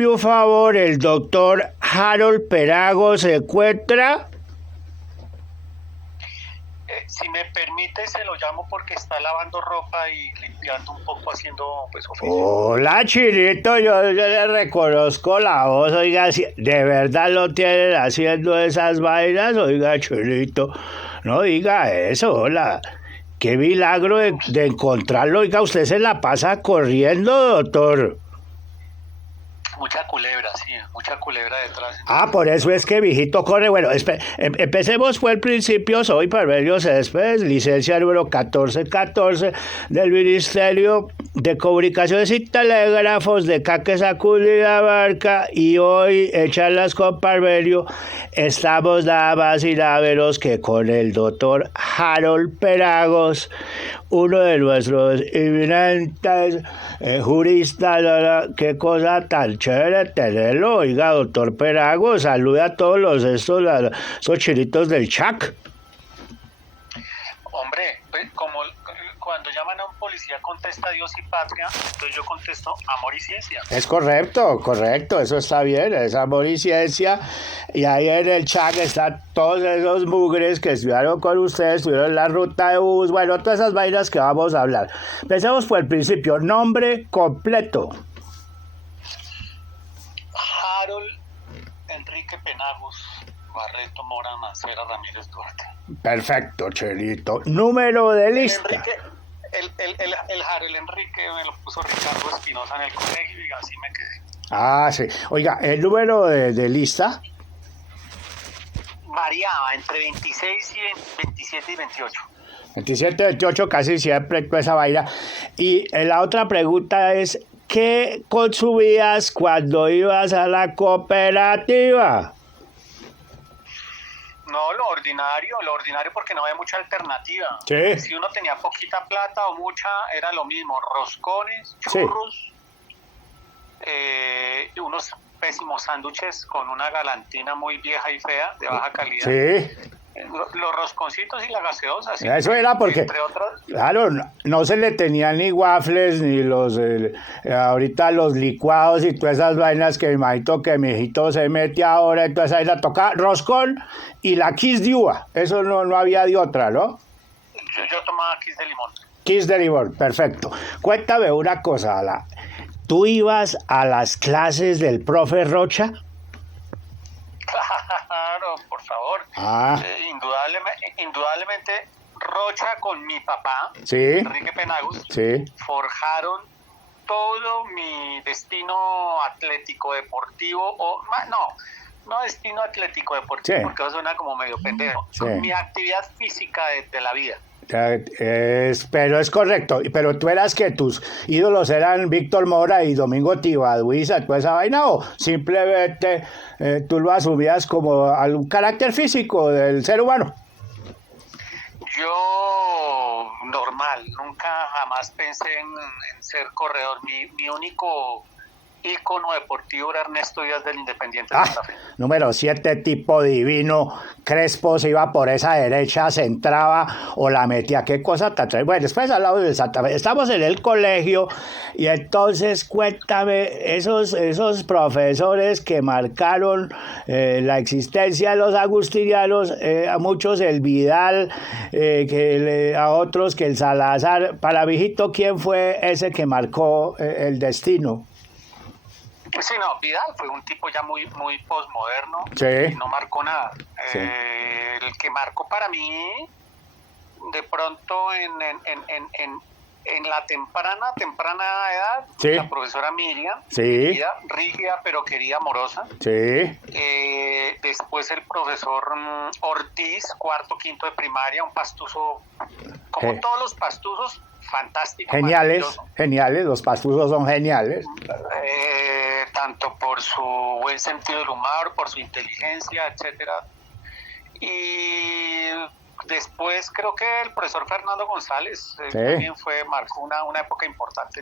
Hágame un favor, el doctor Harold Perago se encuentra. Si me permite, se lo llamo porque está lavando ropa y limpiando un poco, haciendo pues oficio. Hola, Chinito, yo le reconozco la voz, oiga, ¿de verdad lo tienen haciendo esas vainas? Oiga, Chinito, no diga eso, hola. Qué milagro de encontrarlo, oiga, usted se la pasa corriendo, doctor. Mucha culebra detrás. Por eso es que viejito corre. Bueno, empecemos por el principio. Soy Parmenio Céspedes, licencia número 1414 del Ministerio de Comunicaciones y Telégrafos de Caquetá, Cundinamarca, y hoy en Charlas con Parmenio estamos nada más y nada menos que con el doctor Harold Peragos, uno de nuestros eminentes juristas. Qué cosa tan chévere tenerlo. Oiga, doctor Perago, saluda a todos esos chinitos del Chac. Hombre, pues, como cuando llaman a un policía contesta Dios y patria, entonces yo contesto amor y ciencia. Es correcto, eso está bien, es amor y ciencia. Y ahí en el Chac están todos esos mugres que estudiaron con ustedes, estuvieron en la ruta de bus, bueno, todas esas vainas que vamos a hablar. Empecemos por el principio, nombre completo. Harold Enrique Penagos Barreto Mora Mancera Ramírez Duarte. Perfecto, Chelito. Número de lista. El Harold Enrique me lo puso Ricardo Espinosa en el colegio y así me quedé. Sí. Oiga, el número de lista. Variaba entre 26 y 27 y 28. 27, 28, casi siempre toda esa vaina. Y la otra pregunta es, ¿qué consumías cuando ibas a la cooperativa? No, lo ordinario porque no había mucha alternativa. Sí. Si uno tenía poquita plata o mucha, era lo mismo, roscones, churros, y unos pésimos sándwiches con una galantina muy vieja y fea, de baja calidad. Sí. Los rosconcitos y la gaseosa. ¿Sí? Eso era porque, entre otros, claro, no se le tenían ni waffles, ni ahorita los licuados y todas esas vainas que me imagino que mi hijito se mete ahora, entonces ahí la toca roscón y la kiss de uva. Eso no había de otra, ¿no? Yo tomaba kiss de limón. Kiss de limón, perfecto. Cuéntame una cosa, ¿tú ibas a las clases del profe Rocha? Claro, por favor. Indudablemente, Rocha con mi papá, sí, Enrique Penagos, sí, forjaron todo mi destino atlético deportivo, no destino atlético deportivo, sí, porque eso suena como medio pendejo, sí, mi actividad física de la vida. Pero es correcto, pero tú eras que tus ídolos eran Víctor Mora y Domingo Tibaduiza, toda esa vaina, o simplemente tú lo asumías como algún carácter físico del ser humano. Yo normal, nunca jamás pensé en ser corredor. Mi único ícono deportivo era Ernesto Díaz del Independiente de Santa Fe. Número 7, tipo divino. Crespo se iba por esa derecha, se entraba o la metía. ¿Qué cosa tan trae? Bueno, después al lado de Santa Fe. Estamos en el colegio y entonces cuéntame esos profesores que marcaron la existencia de los agustinianos, a muchos el Vidal, a otros que el Salazar. Para viejito, ¿quién fue ese que marcó el destino? Sí, no, Vidal fue un tipo ya muy posmoderno, sí, y no marcó nada. Sí. El que marcó para mí, de pronto en la temprana edad, sí, la profesora Miriam, sí, rígida pero querida, amorosa. Sí. Después el profesor Ortiz, cuarto, quinto de primaria, un pastuso, como todos los pastuzos, fantástico. Geniales, los pastuzos son geniales. Tanto por su buen sentido del humor, por su inteligencia, etcétera. Y después creo que el profesor Fernando González también marcó una época importante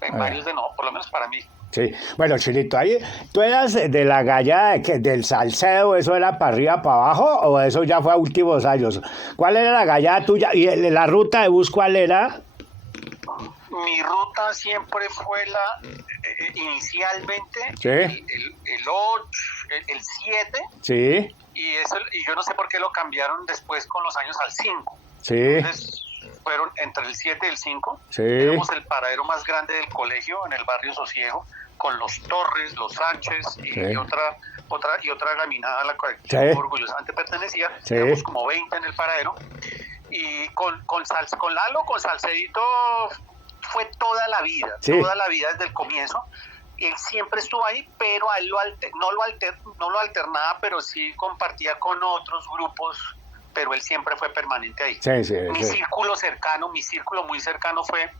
en varios por lo menos para mí. Sí, bueno, Chilito, ahí, ¿tú eras de la galla del Salcedo, eso era para arriba, para abajo, o eso ya fue a últimos años? ¿Cuál era la galla tuya? ¿Y la ruta de bus cuál era? Mi ruta siempre fue inicialmente sí, el 8, el 7, sí, y yo no sé por qué lo cambiaron después con los años al 5. sí. Entonces fueron entre el 7 y el 5. Sí. Tenemos el paradero más grande del colegio en el barrio Sosiego, con los Torres, los Sánchez y Sí. otra gaminada a la cual Sí. orgullosamente pertenecía. Sí. Tenemos como 20 en el paradero. Y con Lalo, con Salcedito, fue toda la vida, Sí. toda la vida desde el comienzo. Él siempre estuvo ahí, pero a él no lo alternaba, pero sí compartía con otros grupos, pero él siempre fue permanente ahí. Sí, sí, mi sí. círculo muy cercano fue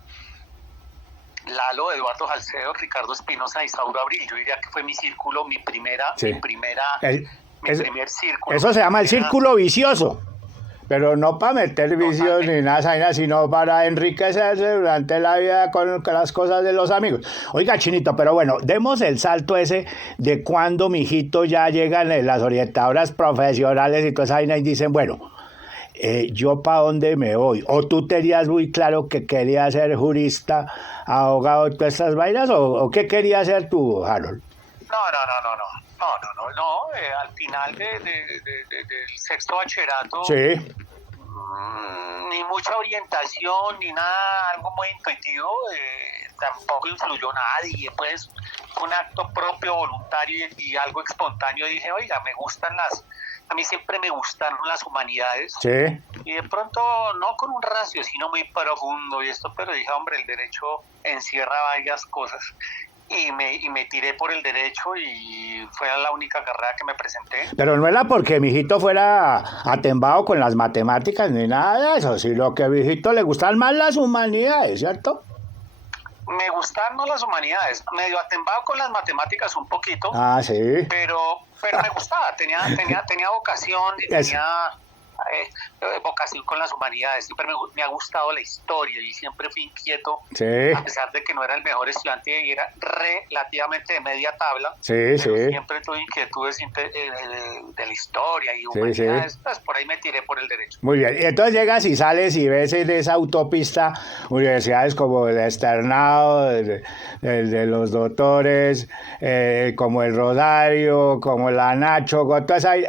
Lalo, Eduardo Salcedo, Ricardo Espinosa y Sauro Abril. Yo diría que fue mi círculo, mi primer círculo. Eso se llama el círculo vicioso. Pero no para meter vicios ni nada, sino para enriquecerse durante la vida con las cosas de los amigos. Oiga, Chinito, pero bueno, demos el salto ese de cuando, mijito, ya llegan las orientadoras profesionales y toda esa vaina y dicen, bueno, ¿yo para dónde me voy? ¿O tú tenías muy claro que querías ser jurista, abogado, todas estas vainas? ¿O qué querías ser tú, Harold? No, al final del sexto bachillerato, sí, ni mucha orientación, ni nada, algo muy intuitivo, tampoco influyó nadie, pues fue un acto propio, voluntario y algo espontáneo. Dije, oiga, a mí siempre me gustaron las humanidades, sí, y de pronto, no con un raciocinio muy profundo y esto, pero dije, hombre, el derecho encierra varias cosas. Y me tiré por el derecho y fue la única carrera que me presenté. Pero no era porque mijito fuera atembado con las matemáticas ni nada de eso, sino que a mijito le gustan más las humanidades, ¿cierto? Me gustan más las humanidades, medio atembado con las matemáticas un poquito. Ah, sí. Pero me gustaba, tenía vocación y tenía vocación con las humanidades. Siempre me ha gustado la historia y siempre fui inquieto, sí, a pesar de que no era el mejor estudiante y era relativamente de media tabla. Sí, pero sí. siempre tuve inquietudes de la historia y humanidades. Sí. Pues por ahí me tiré por el derecho. Muy bien, y entonces llegas y sales y ves en esa autopista universidades como el Externado, de los doctores, como el Rosario, como la Nacho,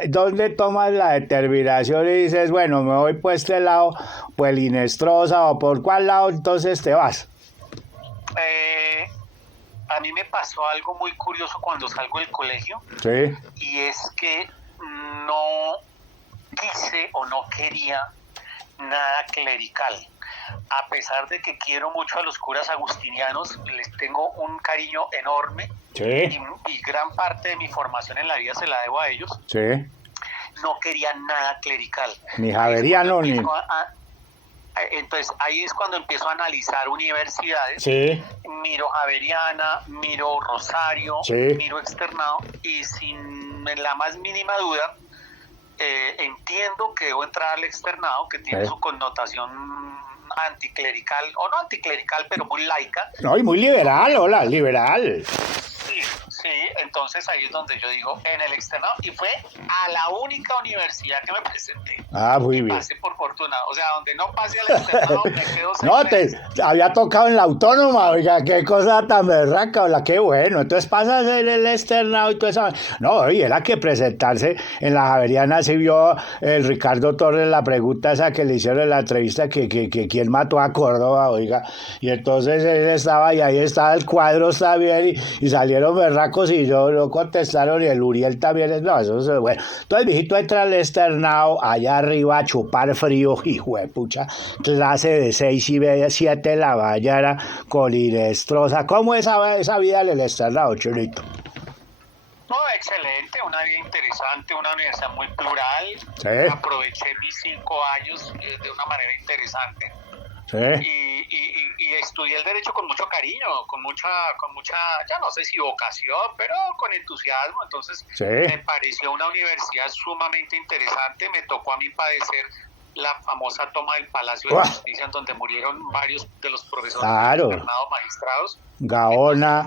¿dónde tomas la determinación y dices, bueno, me voy por este lado, pues el Inestrosa, o por cuál lado entonces te vas? A mí me pasó algo muy curioso cuando salgo del colegio. Sí. Y es que no quise o no quería nada clerical. A pesar de que quiero mucho a los curas agustinianos, les tengo un cariño enorme. Sí. Y gran parte de mi formación en la vida se la debo a ellos. Sí. No quería nada clerical. Ni javeriano, ni... Entonces ahí es cuando empiezo a analizar universidades. Sí. Miro Javeriana, miro Rosario, sí, miro Externado, y sin la más mínima duda entiendo que debo entrar al Externado, que tiene su connotación anticlerical, o no anticlerical, pero muy laica. No, y muy liberal, hola, liberal. Sí, entonces ahí es donde yo digo, en el Externado, y fue a la única universidad que me presenté. Ah, muy bien. Pasé por fortuna, o sea, donde no pase al Externado me quedo sin no, te había tocado en la Autónoma, oiga, qué cosa tan berraca, hola, qué bueno. Entonces pasas en el Externado y todo eso. No, y era que presentarse en la Javeriana, se vio el Ricardo Torres la pregunta esa que le hicieron en la entrevista, que quién mató a Córdoba, oiga, y entonces él estaba, y ahí estaba el cuadro, está bien, y salieron berracos y yo lo contestaron, y el Uriel también, no, eso es bueno. Entonces, mijito, entra al Externado, allá arriba a chupar frío, hijo de pucha, clase de 6:30, 7 la Vallara, con Inestrosa. ¿Cómo es esa vida en el Externado, Chulito? No, excelente, una vida interesante, una universidad muy plural. Sí. Aproveché mis 5 años de una manera interesante. Sí. Y estudié el derecho con mucho cariño, con mucha, ya no sé si vocación, pero con entusiasmo. Entonces sí, me pareció una universidad sumamente interesante. Me tocó a mí padecer la famosa toma del Palacio de Justicia, en donde murieron varios de los profesores magistrados. Gaona.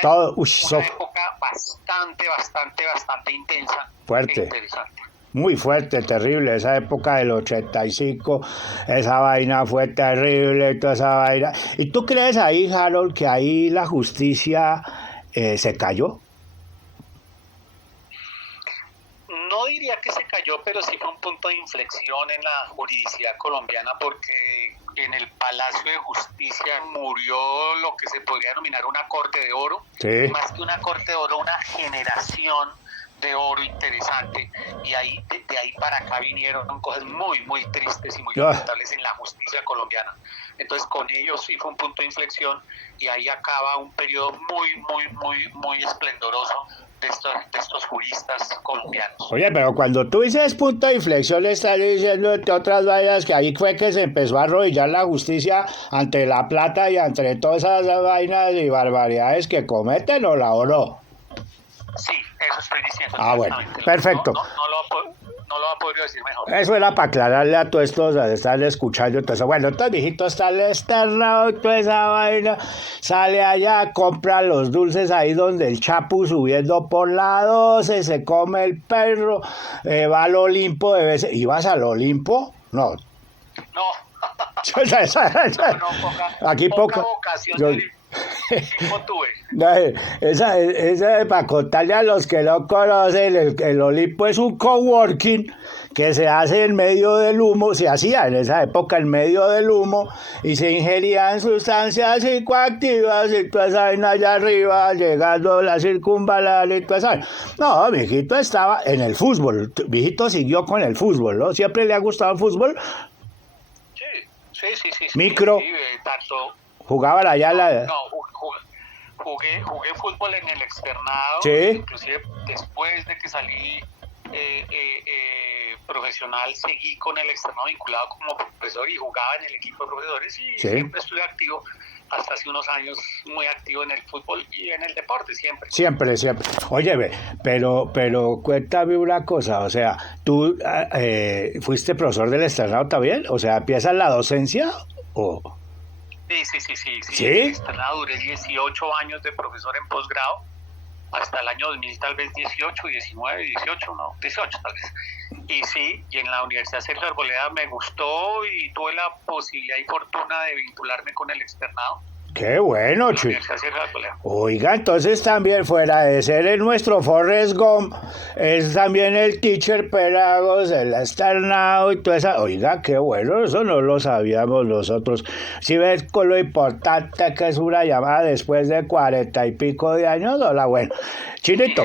Entonces fue una época bastante intensa. Fuerte. E interesante. Muy fuerte, terrible, esa época del 85, esa vaina fue terrible, toda esa vaina. ¿Y tú crees ahí, Harold, que ahí la justicia se cayó? No diría que se cayó, pero sí fue un punto de inflexión en la juridicidad colombiana, porque en el Palacio de Justicia murió lo que se podría denominar una corte de oro, sí. Más que una corte de oro, una generación de oro interesante, y ahí de ahí para acá vinieron cosas muy muy tristes y muy lamentables en la justicia colombiana. Entonces con ellos sí fue un punto de inflexión, y ahí acaba un periodo muy esplendoroso de estos juristas colombianos. Oye, pero cuando tú dices punto de inflexión, estás diciendo entre otras vainas que ahí fue que se empezó a arrodillar la justicia ante la plata y ante todas esas vainas y barbaridades que cometen, ¿o la o no? Sí, eso estoy diciendo. Ah, bueno, perfecto. No lo va a poder decir mejor. Eso era para aclararle a todos estos a estar escuchando. Entonces, bueno, entonces, mijito, está el externado y toda esa vaina. Sale allá, compra los dulces ahí donde el Chapu subiendo por la 12, se come el perro, va al Olimpo de veces. ¿Ibas al Olimpo? No. No. Aquí poca vocación. Esa para contarle a los que no conocen, el Olimpo es un coworking que se hace en medio del humo, se hacía en esa época en medio del humo, y se ingerían sustancias psicoactivas y toda esa vaina allá arriba, llegando a la circunvalar y toda esa vaina. No, mijito estaba en el fútbol, mijito siguió con el fútbol, ¿no? ¿Siempre le ha gustado el fútbol? Sí. Micro. Sí, tanto. ¿Jugaban allá jugué fútbol en el externado, sí. Inclusive después de que salí profesional, seguí con el externado vinculado como profesor y jugaba en el equipo de profesores, y sí. Siempre estuve activo, hasta hace unos años muy activo en el fútbol y en el deporte, siempre. Siempre. Oye, pero cuéntame una cosa, o sea, ¿tú fuiste profesor del externado también? O sea, ¿empiezas la docencia o...? Sí. En el externado duré 18 años de profesor en posgrado, hasta el año 2000, tal vez 18 tal vez. Y sí, y en la Universidad Sergio Arboleda me gustó y tuve la posibilidad y fortuna de vincularme con el externado. Qué bueno, chico. Oiga, entonces también fuera de ser en nuestro Forrest Gump, es también el teacher Pelagos, el externado y toda esa. Oiga, qué bueno, eso no lo sabíamos nosotros. Si ves con lo importante que es una llamada después de 40 y pico de años, hola, bueno. Chinito.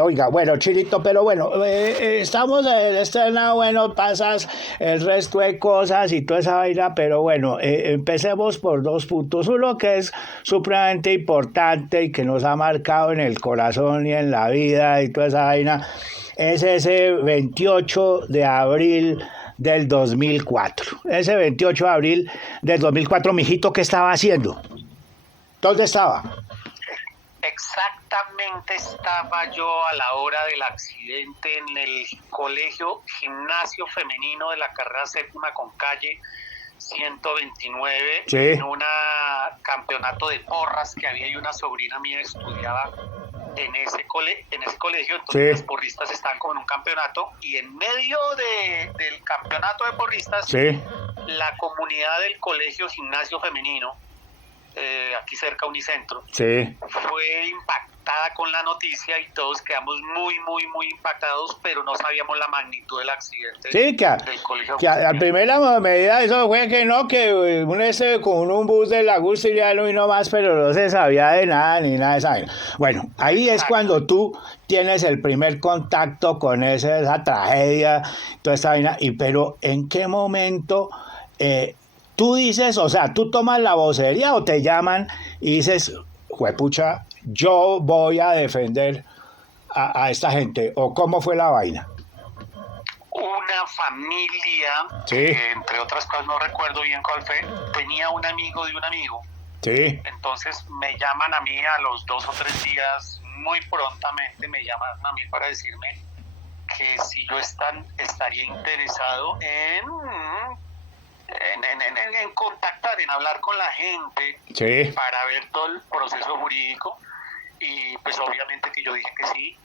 Oiga, bueno, Chinito, pero bueno, estamos en el externado, bueno, pasas el resto de cosas y toda esa vaina, pero bueno, empecemos por 2 puntos. Uno que es supremamente importante y que nos ha marcado en el corazón y en la vida y toda esa vaina, es ese 28 de abril del 2004. Ese 28 de abril del 2004, mijito, ¿qué estaba haciendo? ¿Dónde estaba? Exactamente estaba yo a la hora del accidente en el colegio gimnasio femenino de la carrera séptima con calle 129, sí. En un campeonato de porras que había, y una sobrina mía estudiaba en ese colegio, entonces sí. Los porristas estaban como en un campeonato, y en medio del campeonato de porristas, sí. La comunidad del colegio gimnasio femenino, aquí cerca Unicentro, sí. Fue impactada con la noticia y todos quedamos muy impactados, pero no sabíamos la magnitud del accidente. Sí, del colegio. Que a primera medida eso fue que con un bus de la Gusto ya no vino más, pero no se sabía de nada ni nada de esa. Bueno, ahí es cuando tú tienes el primer contacto con esa tragedia, toda esta vaina, pero ¿en qué momento tú dices, o sea, tú tomas la vocería o te llaman y dices, juepucha, yo voy a defender a esta gente, o cómo fue la vaina? Una familia, sí. Entre otras cosas no recuerdo bien cuál fue, tenía un amigo de un amigo. Sí. Entonces me llaman a mí a los 2 o 3 días, muy prontamente me llaman a mí para decirme que si yo estaría interesado en contactar, en hablar con la gente, sí. Para ver todo el proceso jurídico, y pues obviamente que yo dije que sí,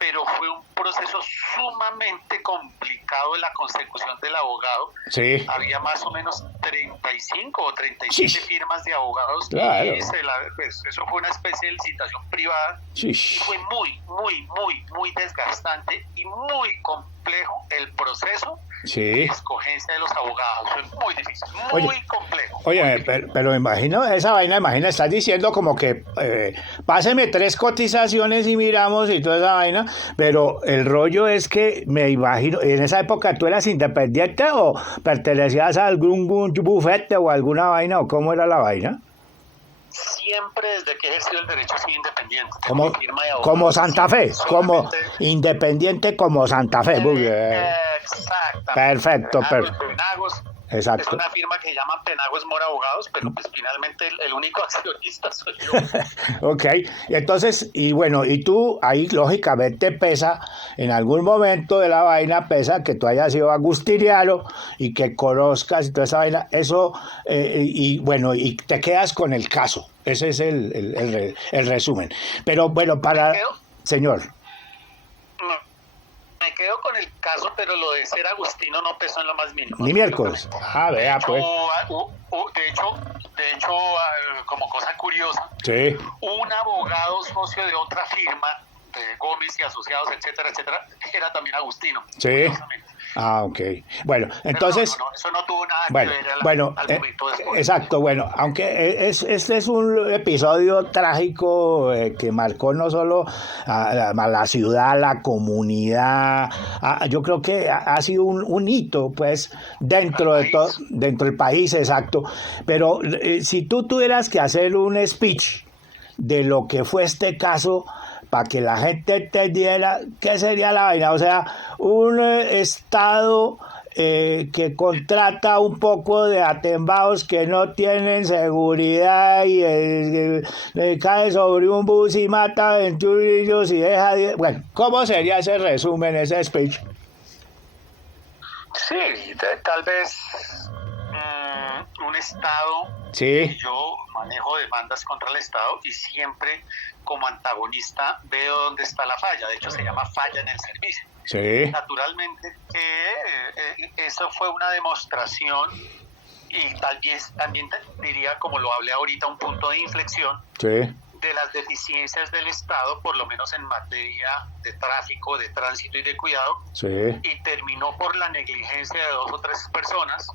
pero fue un proceso sumamente complicado en la consecución del abogado. Sí. Había más o menos 35 o 37 firmas de abogados, claro. Y pues, eso fue una especie de licitación privada, y fue muy desgastante y muy complejo el proceso de escogencia de los abogados. Fue muy difícil, muy complejo. Oye, pero imagino esa vaina, estás diciendo como que páseme 3 cotizaciones y miramos y toda esa vaina, pero el rollo es que me imagino, en esa época tú eras independiente o pertenecías a algún bufete o alguna vaina, o cómo era la vaina. Siempre desde que he ejercido el derecho soy independiente. Como Santa Fe, como independiente como Santa Fe. Exactamente. Perfecto. Penagos. Exacto. Es una firma que llaman Penagos Mora Abogados, pero pues finalmente el único accionista soy yo. Ok, entonces, y bueno, y tú ahí lógicamente pesa, en algún momento de la vaina pesa que tú hayas sido agustiniano y que conozcas y toda esa vaina, eso, y bueno, y te quedas con el caso, ese es el resumen. Pero bueno, señor. Me quedo con el caso, pero lo de ser agustino no pesó en lo más mínimo. Ni miércoles. Vea pues. De hecho, como cosa curiosa, un abogado socio de otra firma, de Gómez y Asociados, etcétera, era también agustino. Sí. Ah, ok. Bueno, entonces... No, eso no tuvo nada que ver al momento después. Exacto, bueno, aunque este es un episodio trágico que marcó no solo a la ciudad, a la comunidad, yo creo que ha sido un hito, pues, dentro del país, exacto. Pero si tú tuvieras que hacer un speech de lo que fue este caso, para que la gente entendiera qué sería la vaina, o sea, un Estado que contrata un poco de atembados que no tienen seguridad y le cae sobre un bus y mata a 21 niños y deja... Bueno, ¿cómo sería ese resumen, ese speech? Sí, tal vez un Estado... Sí. Yo manejo demandas contra el Estado y siempre como antagonista veo dónde está la falla. De hecho, se llama falla en el servicio. Sí. Naturalmente que eso fue una demostración y tal vez también diría, como lo hablé ahorita, un punto de inflexión de las deficiencias del Estado, por lo menos en materia de tráfico, de tránsito y de cuidado, y terminó por la negligencia de 2 o 3 personas,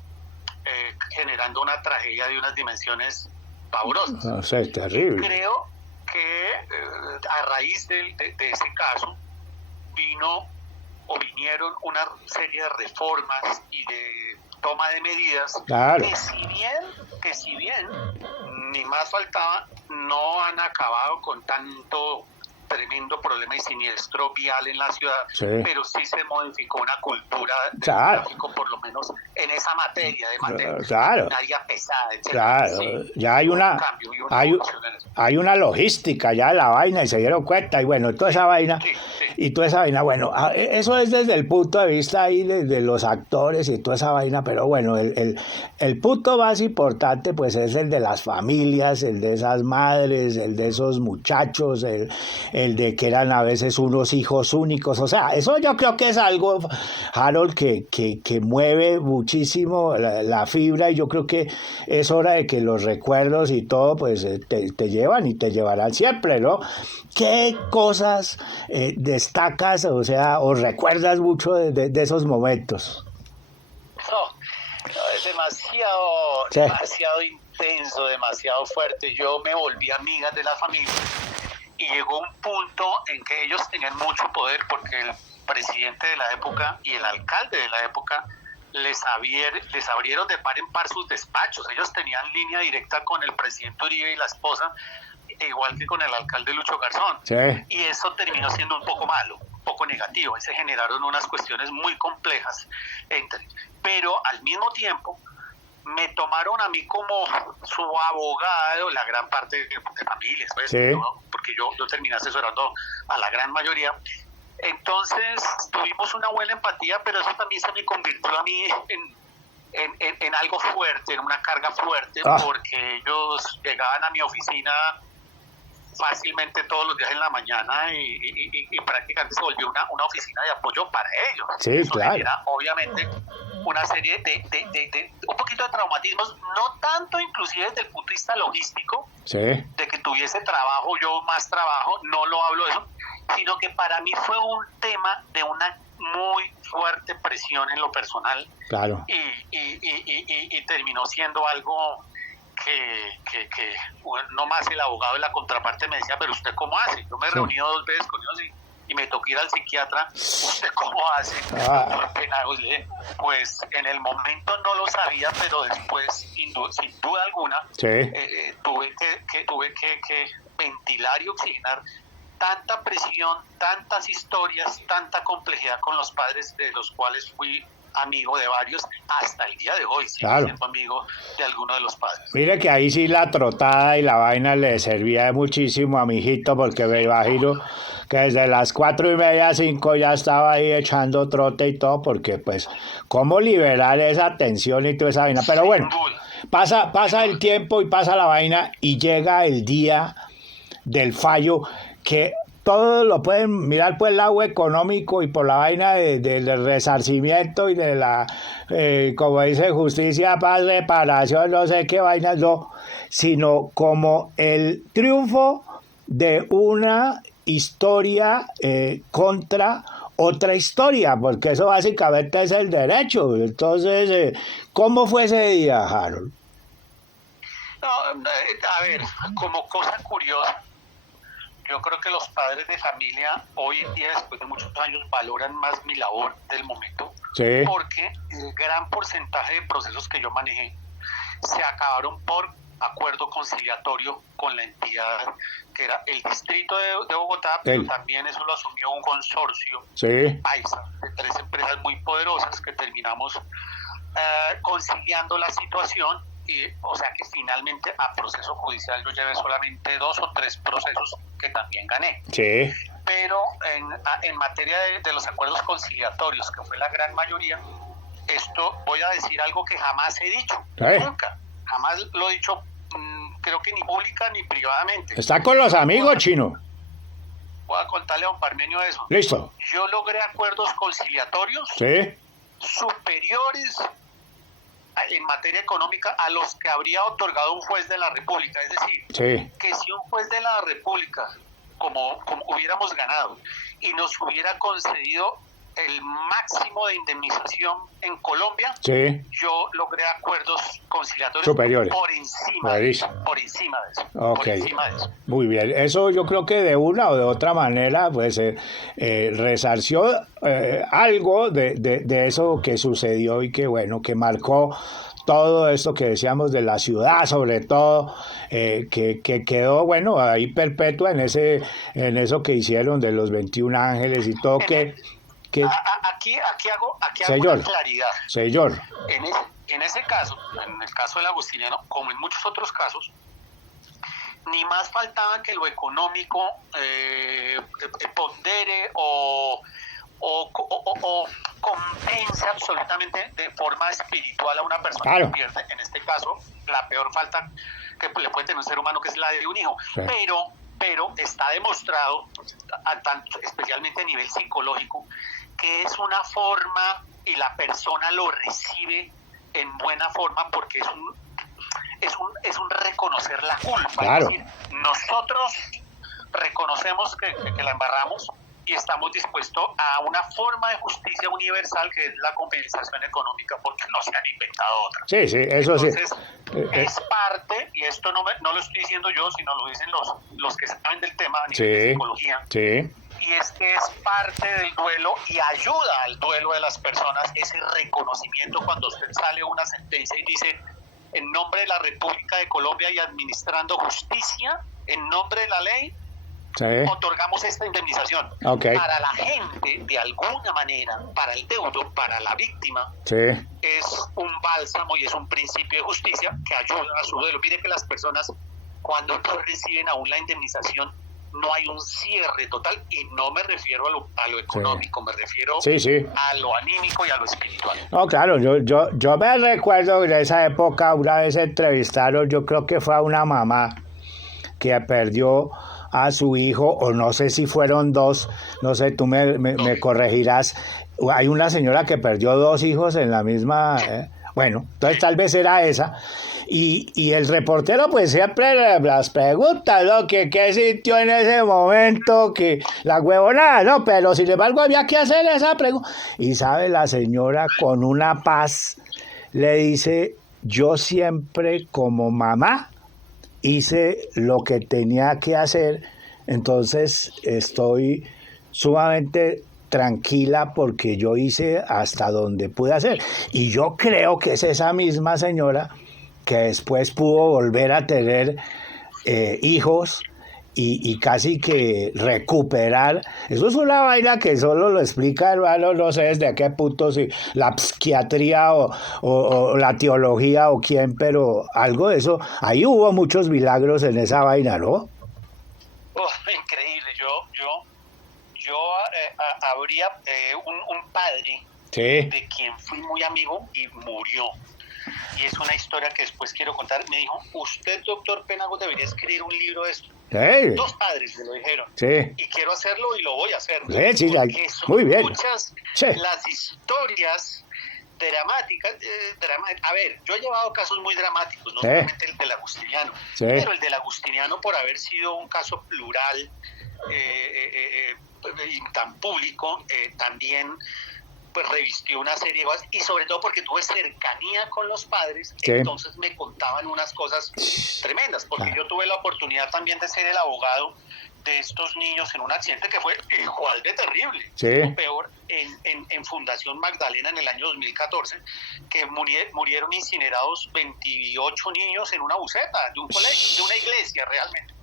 generando una tragedia de unas dimensiones pavorosas. No sé, es terrible. Y creo que a raíz de ese caso vinieron una serie de reformas y de toma de medidas que si bien ni más faltaba, no han acabado con tanto tremendo problema y siniestro vial en la ciudad, pero sí se modificó una cultura de tráfico, por lo menos en esa materia de maquinaria pesada, etc. Ya hay una logística ya de la vaina y se dieron cuenta y bueno, toda esa vaina y toda esa vaina, bueno, eso es desde el punto de vista ahí de los actores y toda esa vaina, pero bueno, el punto más importante pues es el de las familias, el de esas madres, el de esos muchachos, el de que eran a veces unos hijos únicos, o sea, eso yo creo que es algo, Harold, que mueve muchísimo la fibra y yo creo que es hora de que los recuerdos y todo pues te llevan y te llevarán siempre, ¿no? ¿Qué cosas destacas, o sea, o recuerdas mucho de esos momentos? No, es demasiado intenso, demasiado fuerte. Yo me volví amiga de la familia y llegó un punto en que ellos tenían mucho poder porque el presidente de la época y el alcalde de la época les abrieron de par en par sus despachos. Ellos tenían línea directa con el presidente Uribe y la esposa, igual que con el alcalde Lucho Garzón. Y eso terminó siendo un poco malo, un poco negativo, y se generaron unas cuestiones muy complejas pero al mismo tiempo me tomaron a mí como su abogado, la gran parte de familias, pues, porque yo terminé asesorando a la gran mayoría. Entonces tuvimos una buena empatía, pero eso también se me convirtió a mí en algo fuerte, en una carga fuerte, porque ellos llegaban a mi oficina fácilmente todos los días en la mañana y prácticamente se volvió una oficina de apoyo para ellos. Sí, eso claro. genera, obviamente, una serie de un poquito de traumatismos, no tanto inclusive desde el punto de vista logístico, sí, de que tuviese trabajo, yo más trabajo, no lo hablo de eso, sino que para mí fue un tema de una muy fuerte presión en lo personal. Claro. Y terminó siendo algo que no más el abogado de la contraparte me decía, pero ¿usted cómo hace? Yo me he reunido 2 veces con ellos y me tocó ir al psiquiatra. ¿Usted cómo hace? Pues en el momento no lo sabía, pero después, sin duda alguna, tuve que ventilar y oxigenar tanta presión, tantas historias, tanta complejidad con los padres, de los cuales fui amigo de varios hasta el día de hoy, siendo amigo de alguno de los padres. Mire que ahí sí la trotada y la vaina le servía muchísimo a mi hijito, porque me imagino que desde las 4:30, 5 ya estaba ahí echando trote y todo, porque pues cómo liberar esa tensión y toda esa vaina. Pero bueno, pasa el tiempo y pasa la vaina y llega el día del fallo, que todos lo pueden mirar por el lado económico y por la vaina del resarcimiento y de la, como dice, justicia, paz, reparación, no sé qué vainas, no, sino como el triunfo de una historia contra otra historia, porque eso básicamente es el derecho. Entonces, ¿cómo fue ese día, Harold? No, a ver, como cosa curiosa, yo creo que los padres de familia hoy en día, después de muchos años, valoran más mi labor del momento, porque el gran porcentaje de procesos que yo manejé se acabaron por acuerdo conciliatorio con la entidad que era el distrito de Bogotá, pero también eso lo asumió un consorcio paisa de 3 empresas muy poderosas que terminamos conciliando la situación. O sea que finalmente a proceso judicial yo llevé solamente 2 o 3 procesos que también gané. Sí. Pero en materia de los acuerdos conciliatorios, que fue la gran mayoría, esto voy a decir algo que jamás he dicho, nunca, jamás lo he dicho, creo que ni pública ni privadamente. Está con los amigos, Chino. Voy a contarle a don Parmenio eso. Listo. Yo logré acuerdos conciliatorios superiores en materia económica a los que habría otorgado un juez de la República. Es decir, que si un juez de la República, como hubiéramos ganado, y nos hubiera concedido el máximo de indemnización en Colombia, yo logré acuerdos conciliatorios superiores por encima de eso. Por encima de eso. Muy bien, eso yo creo que de una o de otra manera pues resarció algo de eso que sucedió y que bueno, que marcó todo esto que decíamos de la ciudad, sobre todo, que quedó, bueno, ahí perpetua en eso que hicieron de los 21 ángeles y todo, Aquí hago una claridad. Señor. En ese caso, en el caso del agustiniano, como en muchos otros casos, ni más faltaba que lo económico pondere o compensa absolutamente de forma espiritual a una persona que pierde, en este caso, la peor falta que le puede tener un ser humano, que es la de un hijo. Pero está demostrado, especialmente a nivel psicológico, que es una forma y la persona lo recibe en buena forma, porque es un reconocer la culpa. Es decir, nosotros reconocemos que la embarramos y estamos dispuestos a una forma de justicia universal, que es la compensación económica, porque no se han inventado otra. Sí, eso entonces, es parte, y esto no lo estoy diciendo yo, sino lo dicen los que saben del tema a nivel de psicología, y es que es parte del duelo y ayuda al duelo de las personas ese reconocimiento cuando usted sale una sentencia y dice: en nombre de la República de Colombia y administrando justicia, en nombre de la ley, otorgamos esta indemnización. Para la gente, de alguna manera, para el deudo, para la víctima, es un bálsamo y es un principio de justicia que ayuda a su duelo. Mire que las personas, cuando no reciben aún la indemnización, no hay un cierre total, y no me refiero a lo económico, me refiero a lo anímico y a lo espiritual. No, claro, yo me recuerdo de esa época, una vez entrevistaron, yo creo que fue a una mamá que perdió a su hijo, o no sé si fueron dos, no sé, tú me corregirás. Hay una señora que perdió 2 hijos en la misma... bueno, entonces tal vez era esa. Y el reportero pues siempre las preguntas, ¿no? Que qué sintió en ese momento, que la huevonada, ¿no? Pero sin embargo había que hacer esa pregunta. Y sabe, la señora con una paz le dice, yo siempre como mamá hice lo que tenía que hacer, entonces estoy sumamente tranquila porque yo hice hasta donde pude hacer. Y yo creo que es esa misma señora que después pudo volver a tener hijos y casi que recuperar. Eso es una vaina que solo lo explica, hermano, no sé desde qué punto, si la psiquiatría o la teología o quién, pero algo de eso. Ahí hubo muchos milagros en esa vaina, ¿no? Oh, increíble. Yo habría un padre, sí, de quien fui muy amigo y murió. Y es una historia que después quiero contar. Me dijo, usted, doctor Penagos, debería escribir un libro de esto. Sí. 2 padres me lo dijeron. Sí. Y quiero hacerlo y lo voy a hacer. Sí, porque son muy bien. muchas las historias dramáticas. A ver, yo he llevado casos muy dramáticos, no solamente el del agustiniano, pero el del agustiniano, por haber sido un caso plural y tan público, también pues revistió una serie de cosas, y sobre todo porque tuve cercanía con los padres, entonces me contaban unas cosas tremendas, porque yo tuve la oportunidad también de ser el abogado de estos niños en un accidente que fue igual de terrible, peor, en Fundación Magdalena en el año 2014, que murieron incinerados 28 niños en una buceta de un colegio, de una iglesia realmente.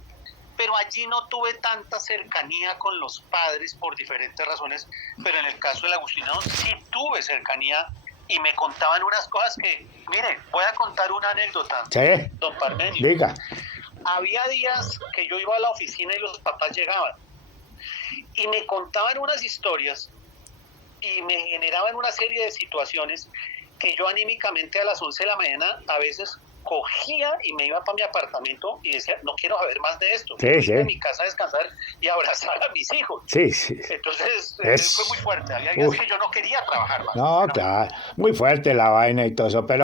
Pero allí no tuve tanta cercanía con los padres por diferentes razones, pero en el caso del agustiniano sí tuve cercanía y me contaban unas cosas que, miren, voy a contar una anécdota, don Parmenio. Diga. Había días que yo iba a la oficina y los papás llegaban y me contaban unas historias y me generaban una serie de situaciones que yo anímicamente a las 11 de la mañana a veces cogía y me iba para mi apartamento y decía, no quiero saber más de esto, quiero ir a mi casa a descansar y abrazar a mis hijos. Entonces fue muy fuerte, había días que yo no quería trabajar más. No, claro, muy fuerte la vaina y todo eso, pero